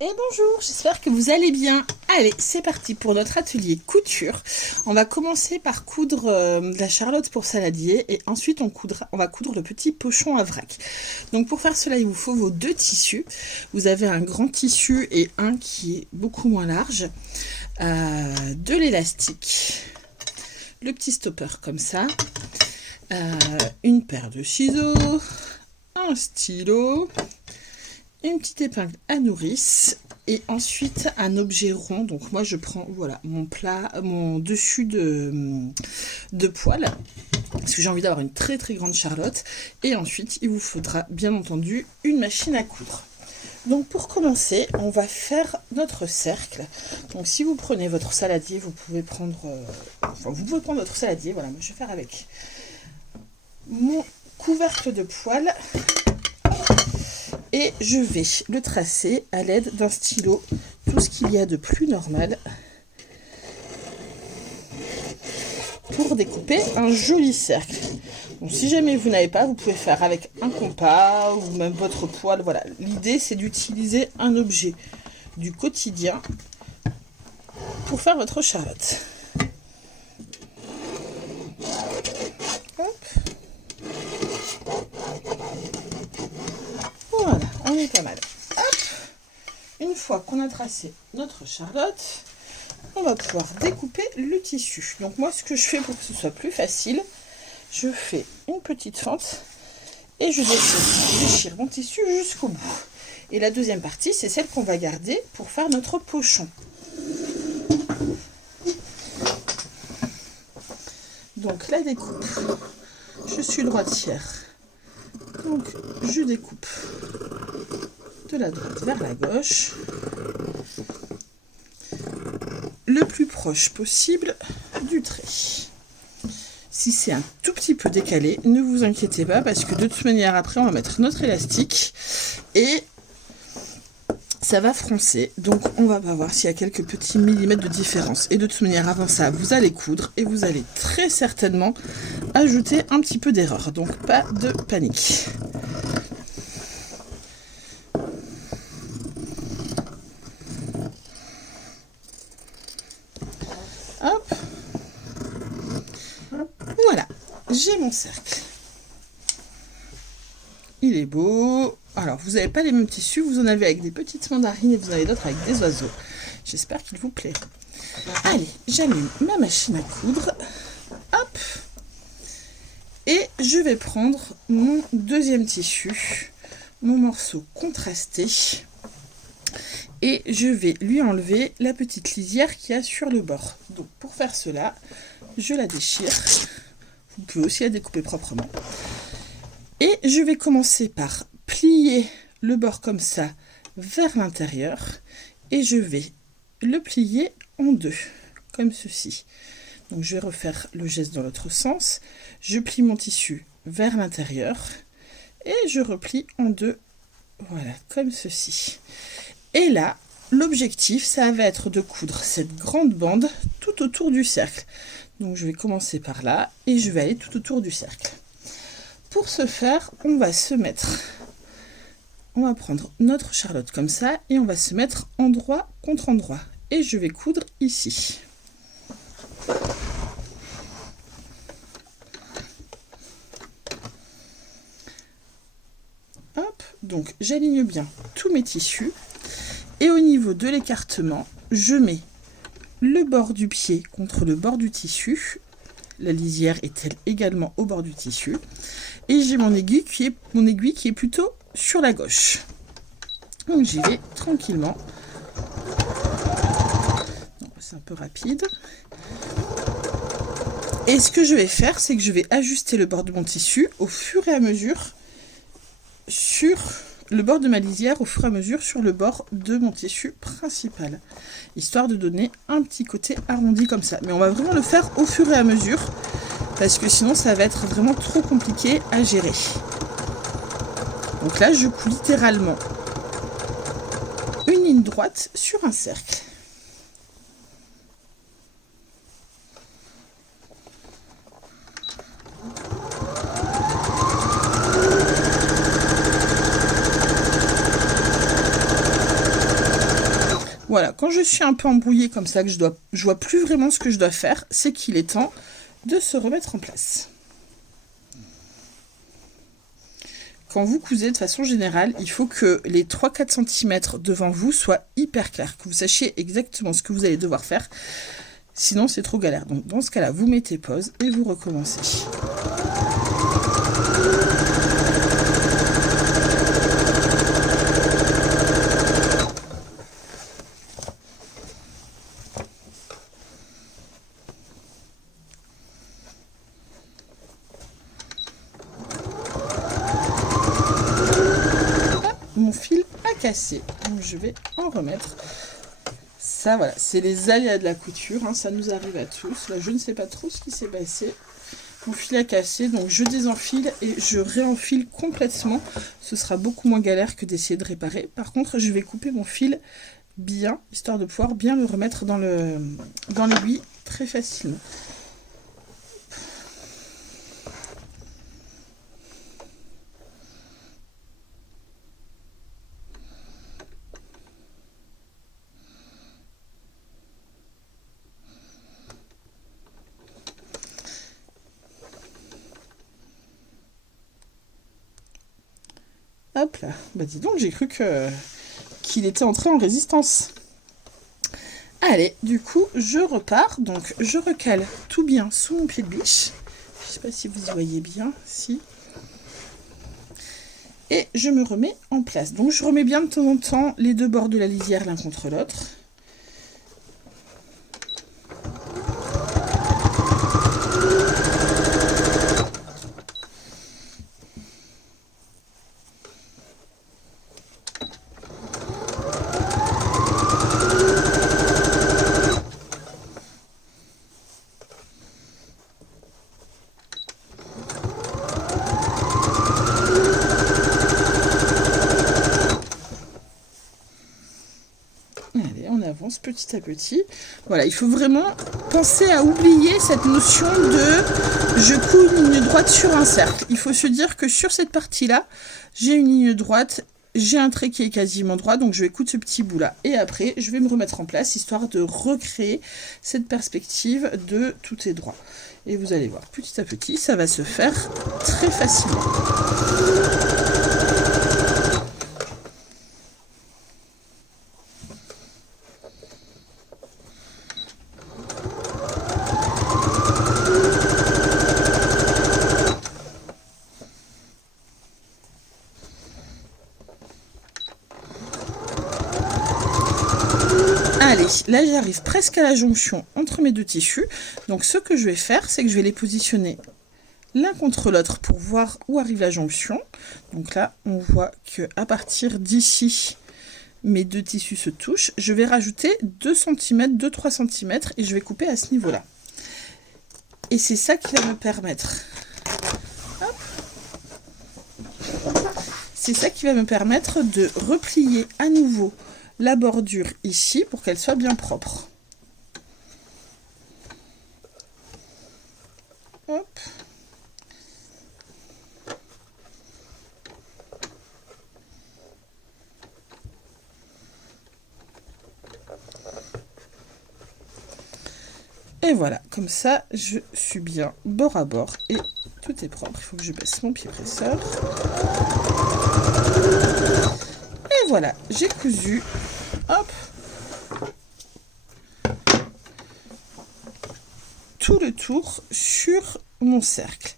Et bonjour, j'espère que vous allez bien. Allez, c'est parti pour notre atelier couture. On va commencer par coudre de la charlotte pour saladier et ensuite on va coudre le petit pochon à vrac. Donc pour faire cela, il vous faut vos deux tissus. Vous avez un grand tissu et un qui est beaucoup moins large, de l'élastique, le petit stopper comme ça, une paire de ciseaux, un stylo, une petite épingle à nourrice et ensuite un objet rond. Donc moi je prends voilà mon dessus de poêle parce que j'ai envie d'avoir une très très grande charlotte. Et ensuite il vous faudra bien entendu une machine à coudre. Donc pour commencer, on va faire notre cercle. Donc si vous prenez votre saladier, vous pouvez prendre votre saladier. Voilà, moi je vais faire avec mon couvercle de poêle. Et je vais le tracer à l'aide d'un stylo, tout ce qu'il y a de plus normal, pour découper un joli cercle. Donc si jamais vous n'avez pas, vous pouvez faire avec un compas ou même votre poêle. Voilà, l'idée c'est d'utiliser un objet du quotidien pour faire votre charlotte. Hop. Voilà, on est pas mal. Hop. Une fois qu'on a tracé notre charlotte, on va pouvoir découper le tissu. Donc moi, ce que je fais pour que ce soit plus facile, je fais une petite fente et je déchire mon tissu jusqu'au bout. Et la deuxième partie, c'est celle qu'on va garder pour faire notre pochon. Donc la découpe, je suis droitière. Donc je découpe de la droite vers la gauche, le plus proche possible du trait. Si c'est un tout petit peu décalé, ne vous inquiétez pas parce que de toute manière après on va mettre notre élastique et ça va froncer. Donc on va pas voir s'il y a quelques petits millimètres de différence. Et de toute manière avant ça vous allez coudre et vous allez très certainement ajouter un petit peu d'erreur. Donc pas de panique. Hop. Voilà, j'ai mon cercle. Il est beau. Alors, vous n'avez pas les mêmes tissus, vous en avez avec des petites mandarines et vous en avez d'autres avec des oiseaux. J'espère qu'il vous plaît. Allez, j'allume ma machine à coudre. Hop. Et je vais prendre mon deuxième tissu, mon morceau contrasté. Et je vais lui enlever la petite lisière qu'il y a sur le bord. Donc pour faire cela, je la déchire. Vous pouvez aussi la découper proprement. Et je vais commencer par plier le bord comme ça vers l'intérieur. Et je vais le plier en deux, comme ceci. Donc je vais refaire le geste dans l'autre sens. Je plie mon tissu vers l'intérieur. Et je replie en deux, voilà, comme ceci. Et là, l'objectif, ça va être de coudre cette grande bande tout autour du cercle. Donc je vais commencer par là et je vais aller tout autour du cercle. Pour ce faire, on va prendre notre charlotte comme ça et on va se mettre endroit contre endroit. Et je vais coudre ici. Hop, donc j'aligne bien tous mes tissus. Et au niveau de l'écartement, je mets le bord du pied contre le bord du tissu. La lisière est-elle également au bord du tissu. Et j'ai mon aiguille qui est plutôt sur la gauche. Donc j'y vais tranquillement. C'est un peu rapide. Et ce que je vais faire, c'est que je vais ajuster le bord de mon tissu au fur et à mesure sur le bord de ma lisière, au fur et à mesure sur le bord de mon tissu principal, histoire de donner un petit côté arrondi comme ça. Mais on va vraiment le faire au fur et à mesure parce que sinon ça va être vraiment trop compliqué à gérer. Donc là je couds littéralement une ligne droite sur un cercle. Voilà, quand je suis un peu embrouillée comme ça, que je vois plus vraiment ce que je dois faire, c'est qu'il est temps de se remettre en place. Quand vous cousez, de façon générale, il faut que les 3-4 cm devant vous soient hyper clairs, que vous sachiez exactement ce que vous allez devoir faire. Sinon, c'est trop galère. Donc, dans ce cas-là, vous mettez pause et vous recommencez. Mon fil a cassé, donc je vais en remettre. Ça, voilà, c'est les aléas de la couture, hein, ça nous arrive à tous. Là, je ne sais pas trop ce qui s'est passé. Mon fil a cassé, donc je désenfile et je réenfile complètement. Ce sera beaucoup moins galère que d'essayer de réparer. Par contre, je vais couper mon fil bien, histoire de pouvoir bien le remettre dans l'aiguille très facilement. Hop là, bah dis donc, j'ai cru qu'il était entré en résistance. Allez, du coup, je repars. Donc, je recale tout bien sous mon pied de biche. Je ne sais pas si vous y voyez bien. Si. Et je me remets en place. Donc, je remets bien de temps en temps les deux bords de la lisière l'un contre l'autre. Allez, on avance petit à petit. Voilà, il faut vraiment penser à oublier cette notion de je couds une ligne droite sur un cercle. Il faut se dire que sur cette partie-là, j'ai une ligne droite, j'ai un trait qui est quasiment droit, donc je vais coudre ce petit bout-là. Et après, je vais me remettre en place, histoire de recréer cette perspective de tout est droit. Et vous allez voir, petit à petit, ça va se faire très facilement. Allez, là j'arrive presque à la jonction entre mes deux tissus. Donc ce que je vais faire, c'est que je vais les positionner l'un contre l'autre pour voir où arrive la jonction. Donc là, on voit qu'à partir d'ici, mes deux tissus se touchent. Je vais rajouter 2 cm, 2-3 cm et je vais couper à ce niveau-là. Et c'est ça qui va me permettre... C'est ça qui va me permettre de replier à nouveau la bordure ici pour qu'elle soit bien propre. Hop. Et voilà, comme ça, je suis bien bord à bord et tout est propre. Il faut que je baisse mon pied presseur. Et voilà, j'ai cousu. Hop. Tout le tour sur mon cercle.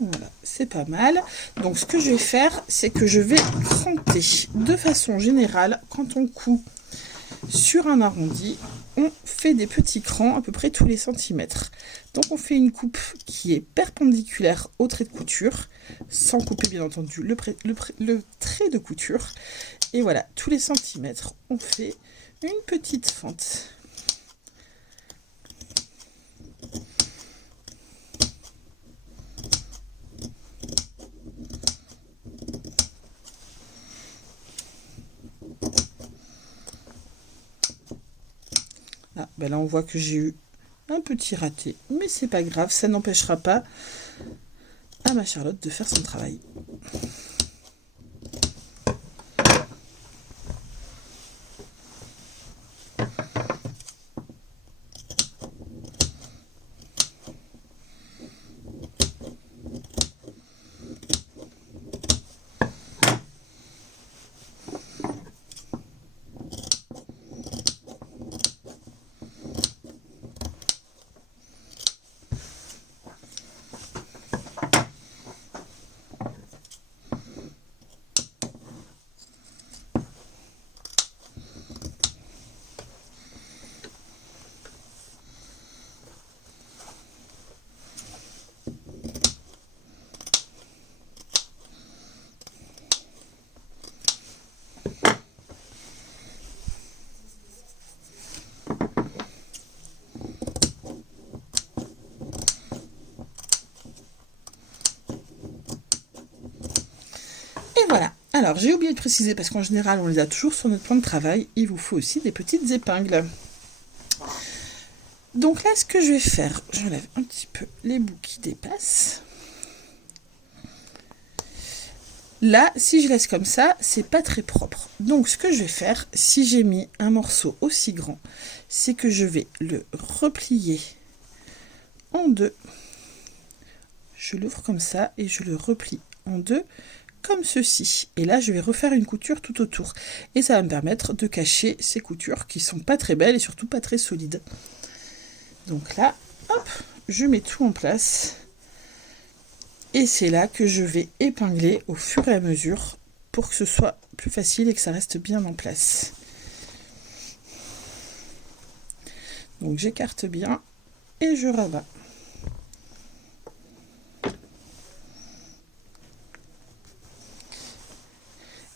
Voilà, c'est pas mal. Donc ce que je vais faire, c'est que je vais cranter. De façon générale, quand on coud sur un arrondi, on fait des petits crans à peu près tous les centimètres. Donc on fait une coupe qui est perpendiculaire au trait de couture, sans couper bien entendu le trait de couture. Et voilà, tous les centimètres, on fait une petite fente. Ah, ben là on voit que j'ai eu un petit raté, mais c'est pas grave, ça n'empêchera pas à ma Charlotte de faire son travail. Et voilà. Alors, j'ai oublié de préciser, parce qu'en général, on les a toujours sur notre plan de travail, il vous faut aussi des petites épingles. Donc là, ce que je vais faire, j'enlève un petit peu les bouts qui dépassent. Là, si je laisse comme ça, c'est pas très propre. Donc, ce que je vais faire, si j'ai mis un morceau aussi grand, c'est que je vais le replier en deux. Je l'ouvre comme ça et je le replie en deux, comme ceci. Et là, je vais refaire une couture tout autour. Et ça va me permettre de cacher ces coutures qui sont pas très belles et surtout pas très solides. Donc là, hop, je mets tout en place. Et c'est là que je vais épingler au fur et à mesure pour que ce soit plus facile et que ça reste bien en place. Donc j'écarte bien et je rabats.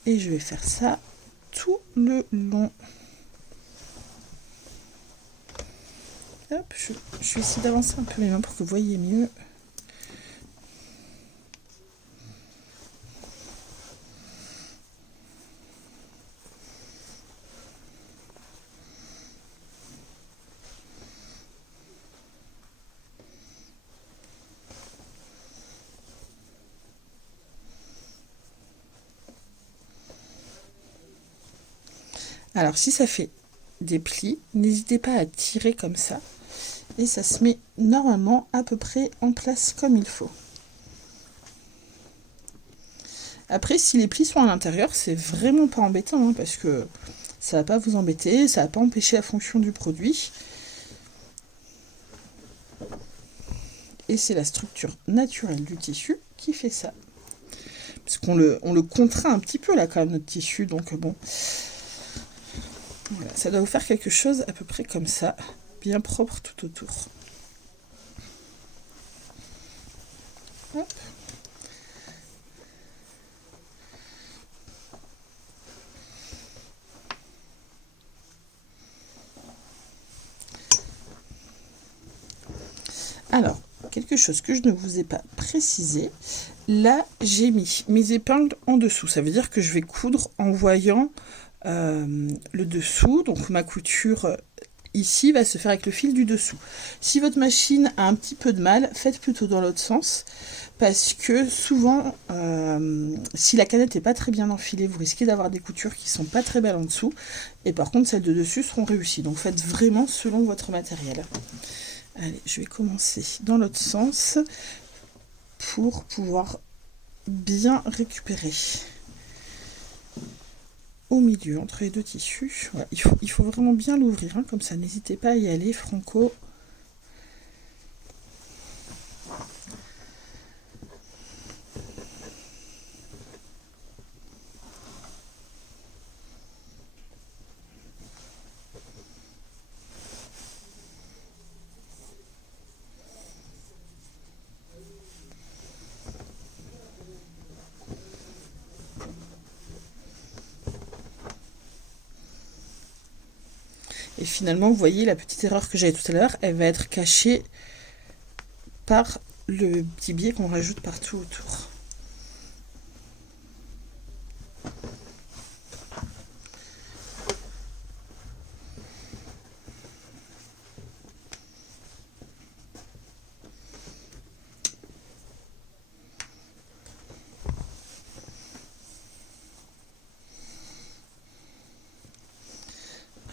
Et je vais faire ça tout le long. Hop, je vais essayer d'avancer un peu mes mains pour que vous voyez mieux. Alors, si ça fait des plis, n'hésitez pas à tirer comme ça. Et ça se met normalement à peu près en place comme il faut. Après, si les plis sont à l'intérieur, c'est vraiment pas embêtant, hein, parce que ça va pas vous embêter, ça va pas empêcher la fonction du produit. Et c'est la structure naturelle du tissu qui fait ça. Parce qu'on le contraint un petit peu là quand même, notre tissu, donc bon... Voilà, ça doit vous faire quelque chose à peu près comme ça, bien propre tout autour. Hop. Alors, quelque chose que je ne vous ai pas précisé, là j'ai mis mes épingles en dessous, ça veut dire que je vais coudre en voyant le dessous, donc ma couture ici va se faire avec le fil du dessous. Si votre machine a un petit peu de mal, faites plutôt dans l'autre sens, parce que souvent, si la canette n'est pas très bien enfilée, vous risquez d'avoir des coutures qui sont pas très belles en dessous, et par contre celles de dessus seront réussies. Donc faites vraiment selon votre matériel. Allez, je vais commencer dans l'autre sens pour pouvoir bien récupérer au milieu entre les deux tissus. Voilà, il faut vraiment bien l'ouvrir, hein, comme ça. N'hésitez pas à y aller franco. Et finalement, vous voyez la petite erreur que j'avais tout à l'heure, elle va être cachée par le petit biais qu'on rajoute partout autour.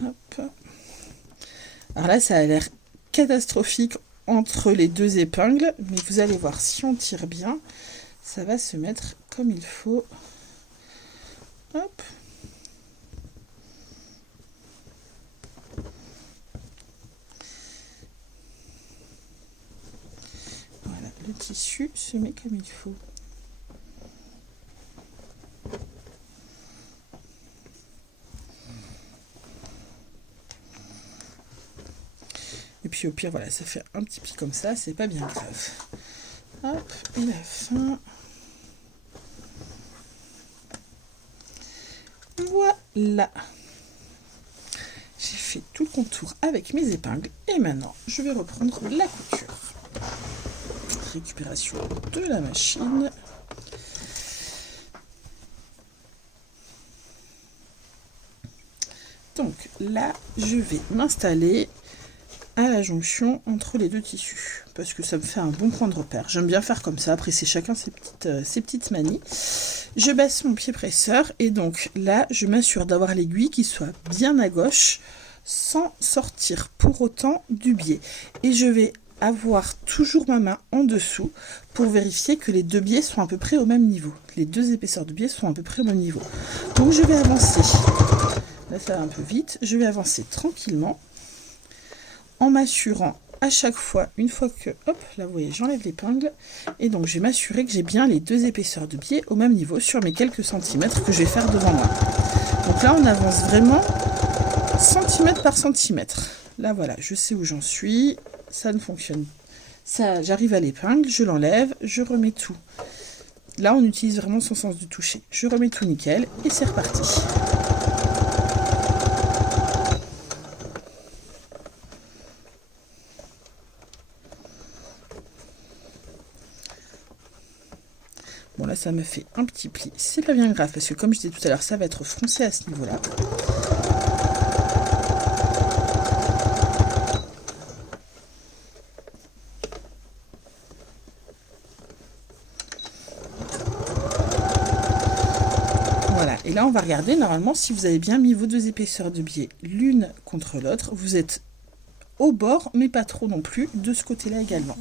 Hop. Alors là, ça a l'air catastrophique entre les deux épingles, mais vous allez voir, si on tire bien, ça va se mettre comme il faut. Hop. Voilà, le tissu se met comme il faut. Et puis au pire, voilà, ça fait un petit pli comme ça, c'est pas bien grave. Hop, et la fin. Voilà. J'ai fait tout le contour avec mes épingles. Et maintenant, je vais reprendre la couture. Récupération de la machine. Donc là, je vais m'installer à la jonction entre les deux tissus parce que ça me fait un bon point de repère. J'aime bien faire comme ça, après c'est chacun ses petites manies. Je baisse mon pied presseur et donc là je m'assure d'avoir l'aiguille qui soit bien à gauche sans sortir pour autant du biais, et je vais avoir toujours ma main en dessous pour vérifier que les deux biais sont à peu près au même niveau, les deux épaisseurs de biais sont à peu près au même niveau. Donc je vais avancer, là ça va un peu vite, je vais avancer tranquillement en m'assurant à chaque fois, une fois que, hop, là vous voyez, j'enlève l'épingle, et donc je vais m'assurer que j'ai bien les deux épaisseurs de biais au même niveau sur mes quelques centimètres que je vais faire devant moi. Donc là on avance vraiment centimètre par centimètre. Là voilà, je sais où j'en suis, ça ne fonctionne. Ça, j'arrive à l'épingle, je l'enlève, je remets tout. Là on utilise vraiment son sens du toucher. Je remets tout nickel et c'est reparti. Bon là ça me fait un petit pli, c'est pas bien grave parce que comme je disais tout à l'heure ça va être froncé à ce niveau là. Voilà, et là on va regarder normalement si vous avez bien mis vos deux épaisseurs de biais l'une contre l'autre, vous êtes au bord mais pas trop non plus de ce côté là également.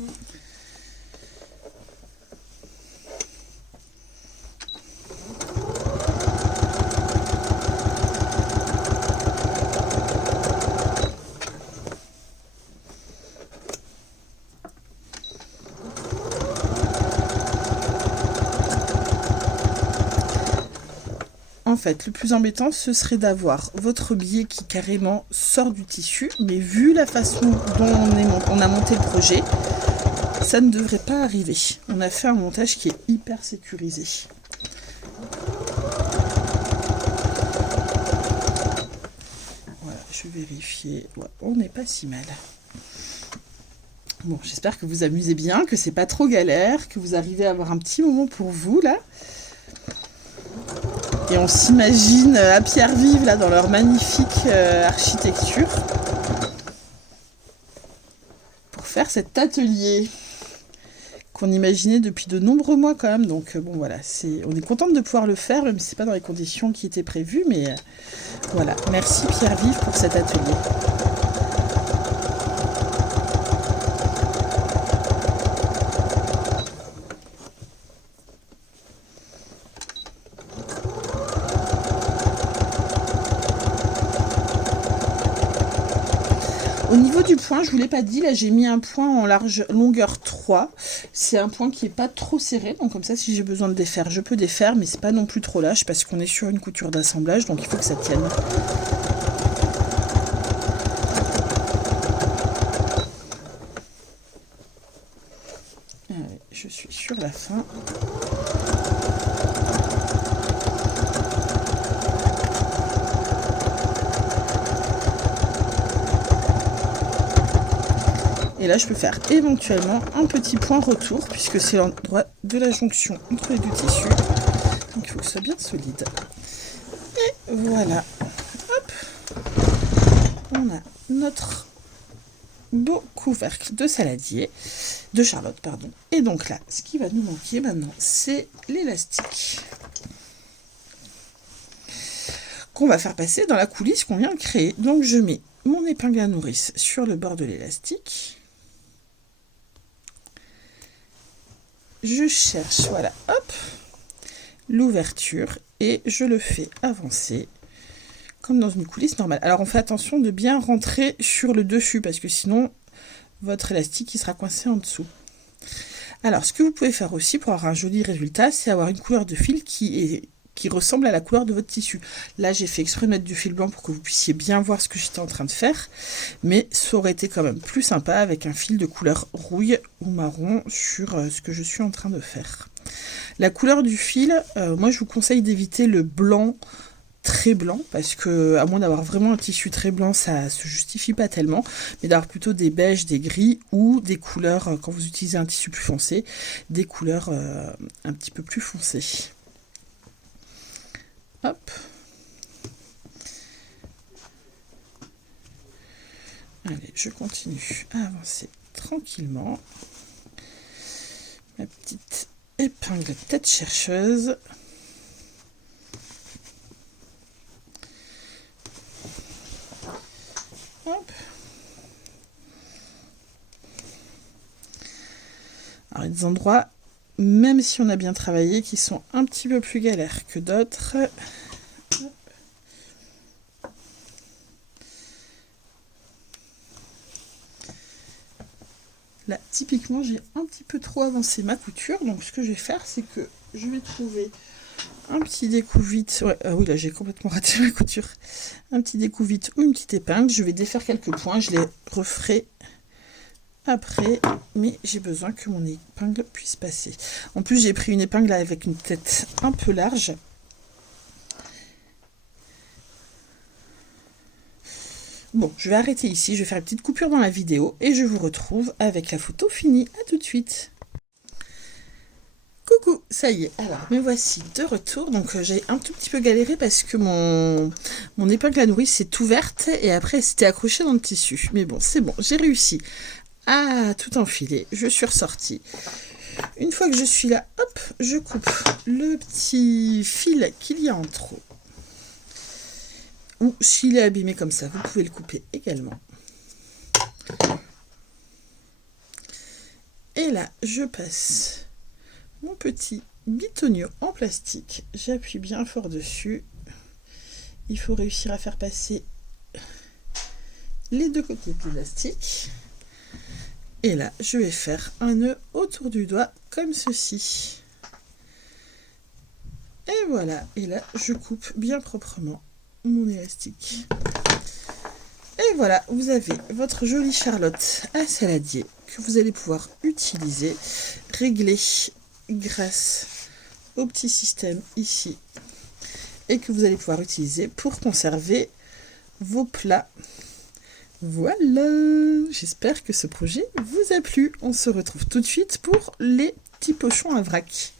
En fait, le plus embêtant, ce serait d'avoir votre biais qui carrément sort du tissu, mais vu la façon dont on a monté le projet, ça ne devrait pas arriver. On a fait un montage qui est hyper sécurisé. Voilà, je vais vérifier. Ouais, on n'est pas si mal. Bon, j'espère que vous amusez bien, que c'est pas trop galère, que vous arrivez à avoir un petit moment pour vous, là. Et on s'imagine à Pierre-Vive, là, dans leur magnifique architecture, pour faire cet atelier qu'on imaginait depuis de nombreux mois quand même. Donc bon, voilà, on est contente de pouvoir le faire, même si c'est pas dans les conditions qui étaient prévues. Mais voilà, merci Pierre-Vive pour cet atelier. Au niveau du point, je ne vous l'ai pas dit, là j'ai mis un point en longueur 3. C'est un point qui n'est pas trop serré, donc comme ça si j'ai besoin de défaire, je peux défaire, mais c'est pas non plus trop lâche parce qu'on est sur une couture d'assemblage, donc il faut que ça tienne. Allez, je suis sur la fin. Et là, je peux faire éventuellement un petit point retour, puisque c'est l'endroit de la jonction entre les deux tissus. Donc, il faut que ce soit bien solide. Et voilà. Hop. On a notre beau couvercle de saladier, de Charlotte, pardon. Et donc là, ce qui va nous manquer maintenant, c'est l'élastique qu'on va faire passer dans la coulisse qu'on vient de créer. Donc, je mets mon épingle à nourrice sur le bord de l'élastique. Je cherche, voilà, hop, l'ouverture et je le fais avancer comme dans une coulisse normale. Alors on fait attention de bien rentrer sur le dessus parce que sinon votre élastique il sera coincé en dessous. Alors ce que vous pouvez faire aussi pour avoir un joli résultat, c'est avoir une couleur de fil qui ressemble à la couleur de votre tissu. Là j'ai fait exprès de mettre du fil blanc pour que vous puissiez bien voir ce que j'étais en train de faire, mais ça aurait été quand même plus sympa avec un fil de couleur rouille ou marron sur ce que je suis en train de faire. La couleur du fil, moi je vous conseille d'éviter le blanc très blanc, parce que à moins d'avoir vraiment un tissu très blanc, ça se justifie pas tellement, mais d'avoir plutôt des beiges, des gris ou des couleurs, quand vous utilisez un tissu plus foncé, des couleurs un petit peu plus foncées. Hop. Allez, je continue à avancer tranquillement. Ma petite épingle tête chercheuse. Hop. Alors, il y a des endroits, même si on a bien travaillé, qui sont un petit peu plus galères que d'autres. Là, typiquement, j'ai un petit peu trop avancé ma couture. Donc, ce que je vais faire, c'est que je vais trouver un petit découvite. Ouais, oui, là, j'ai complètement raté ma couture. Un petit découvite ou une petite épingle. Je vais défaire quelques points. Je les referai après. Mais j'ai besoin que mon épingle puisse passer. En plus, j'ai pris une épingle avec une tête un peu large. Bon, je vais arrêter ici, je vais faire une petite coupure dans la vidéo et je vous retrouve avec la photo finie. À tout de suite. Coucou, ça y est, alors me voici de retour. Donc j'ai un tout petit peu galéré parce que mon épingle à nourrice s'est ouverte et après elle s'était accrochée dans le tissu. Mais bon, c'est bon, j'ai réussi à tout enfiler. Je suis ressortie. Une fois que je suis là, hop, je coupe le petit fil qu'il y a en trop. Ou s'il est abîmé comme ça, vous pouvez le couper également. Et là, je passe mon petit bitonio en plastique. J'appuie bien fort dessus. Il faut réussir à faire passer les deux côtés de l'élastique. Et là, je vais faire un nœud autour du doigt comme ceci. Et voilà. Et là, je coupe bien proprement mon élastique. Et voilà, vous avez votre jolie Charlotte à saladier que vous allez pouvoir utiliser, régler grâce au petit système ici et que vous allez pouvoir utiliser pour conserver vos plats. Voilà, j'espère que ce projet vous a plu. On se retrouve tout de suite pour les petits pochons à vrac.